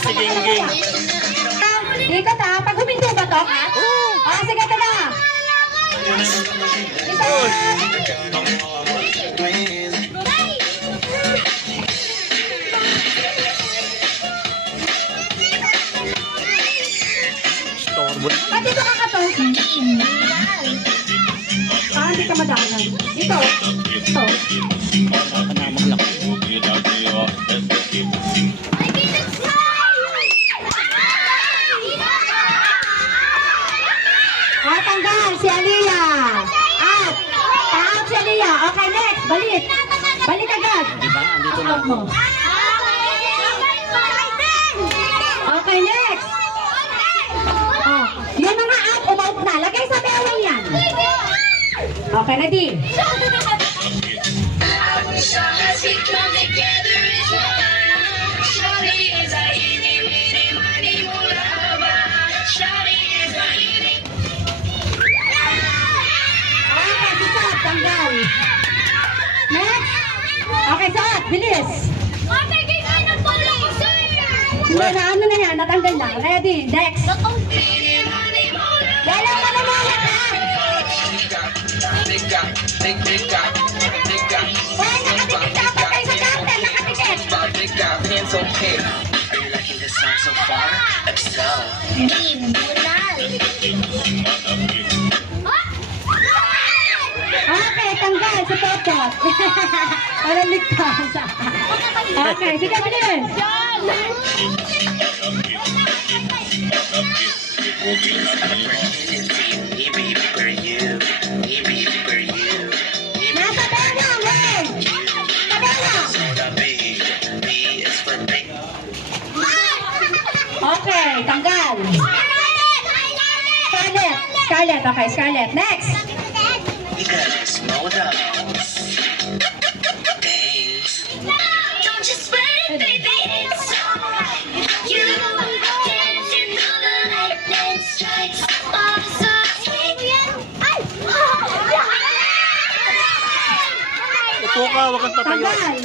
si Gingging. Dito ta, pag huminto ba to, ha? Sige, ito na. Ba't dito ka kato? Hindi ka madalang. Dito. Ito. Tanggal si Aliyah. Out. Out si Aliyah. Okay, next. Balik. Balik agad. Diba? Andito na ako. Okay, next. Oh, yung mga out, umaut na. Lagay sa bewang yan. Okay, ready? Tanggal. Next. Okay, suot. Bilis. Na ano na yan? Natanggal na. Ready. Next. Dalaw ka na mga ka. Wala, nakatikit. Dapat kayo sa garden. Nakatikit. Okay, tanggal sa totot. Para ligtas. Okay, sige, bilis. Nasa bewang, hey! Sa bewang. Okay, tanggal. Scarlett. Scarlett, okay, Scarlett. Next. You gotta slow down. Thanks. Don't you sweat, baby. It's alright. You dance into the lightning strikes. All so Upo ka, huwag kang tatayo. Tanggal.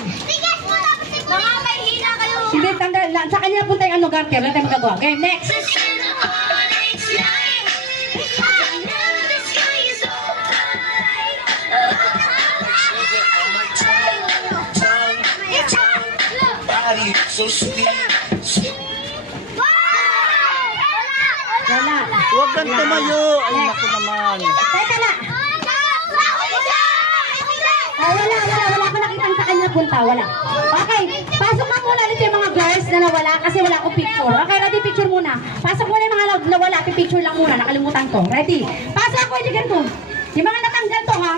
mga may hila kayo. Hindi, tanggal. Sa kanya punta yung ano, Garter. Wala tayong magagawa. Okay, next. So sweet. Wala. Huwag kang tumayo. Ay, naku naman. Teka na. Wala ko nakitang sa kanya punta. Wala. Okay, pasok ka muna ulit yung mga girls na nawala kasi wala akong picture. Okay, ready? Picture muna. Pasok muna yung mga nawala. Picture lang muna. Nakalimutan ko. Ready? Pasok ako. Hindi ganito. Yung mga natanggal to, ha?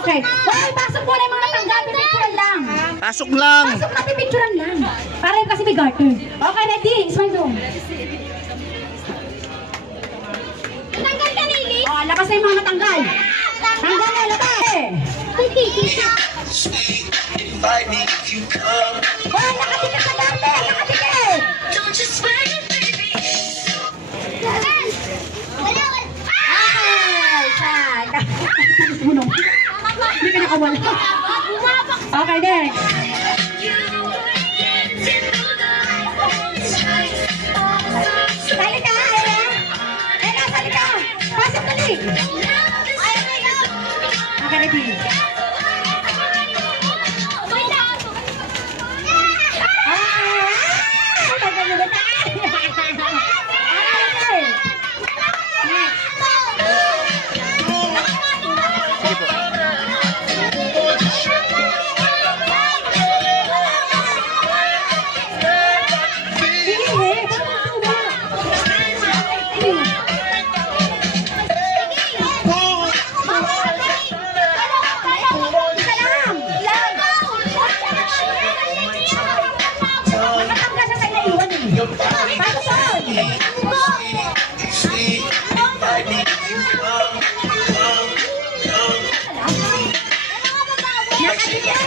Okay. Okay, pasok muna yung mga natanggal. Pipicturean lang. Pasok lang. Pasok na, pipicturean lang. Para yung kasi may garter. Okay, ready? Smile doon. Tanggal ka, Lily. Oh, labas na yung mga natanggal. Tanggal na, labas. Invite me if you come. Oh, nakatikit sa garter. Nakatikit. Don't you sweat it, baby. Ay, tag. Bunong. Hindi ka nakawala. Okay, next. Sali ka, Ella. Ella, sali ka. Pasok dali. Okay, ready.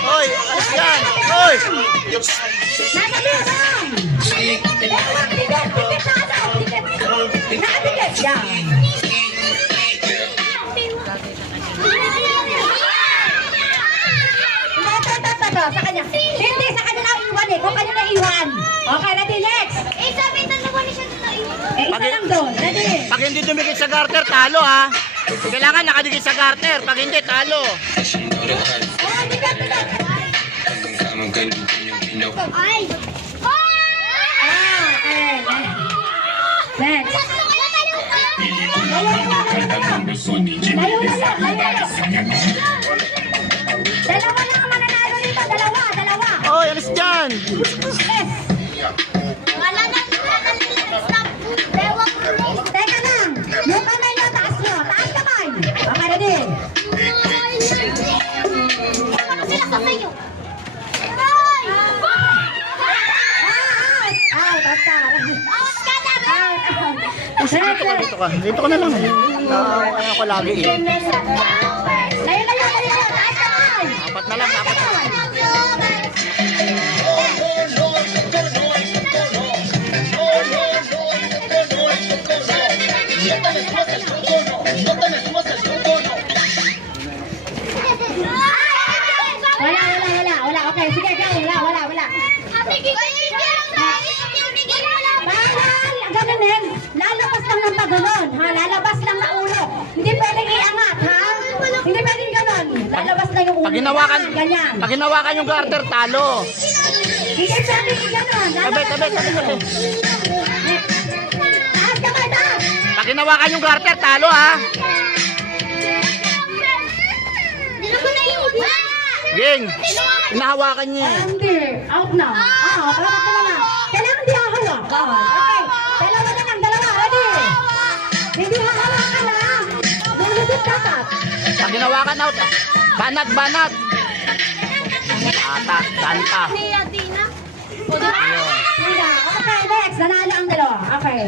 Hoy, alis yan. Hoy. Nasa bilang! Nakatikit! Yan! Ito, sa kanya. Hindi, sa kanya na iwan eh. Kung kanya na iwan. Okay, ready, next! hindi dumikit sa garter, talo ha. Kailangan nakadikit sa garter. Pag hindi, talo. Ay! Next. Dalawa lang ang mananalo dito. Dalawa. Oy, alis dyan. Yes. Wala na bewang Teka lang. Yung kamay nyo, taas nyo. Taas kamay. Okay, ready? Ano sila sa sayo? Out, Oscar. Awas ka na! Dito ka. Dito ka na lang. Ano ko lagi eh. Layo. Taas kamay. Apat na lang. Wala. Okay, sige, go. Wala. Bawal! Ganun din. Lalabas lang ng pagano'n, ha? Lalabas lang na ulo. Hindi pwedeng iangat, ha? Hindi pwedeng ganun. Lalabas lang yung ulo. Pag hinawakan, Ganyan. pag hinawakan yung garter, talo. Hindi pwedeng ganun. Tabi. Taas kamay, taas! Pag hinawakan yung garter, talo ha. Ging, hinahawakan niya eh. Hindi. Out na. Dapat na. Kailangan di hahawak. Okay. Dalawa. Ready? Hindi hahawakan na. Lulutot dapat. Pag hinawakan out, banat. Danta. Hindi. Okay, next. Nanalo ang dalawa. Okay.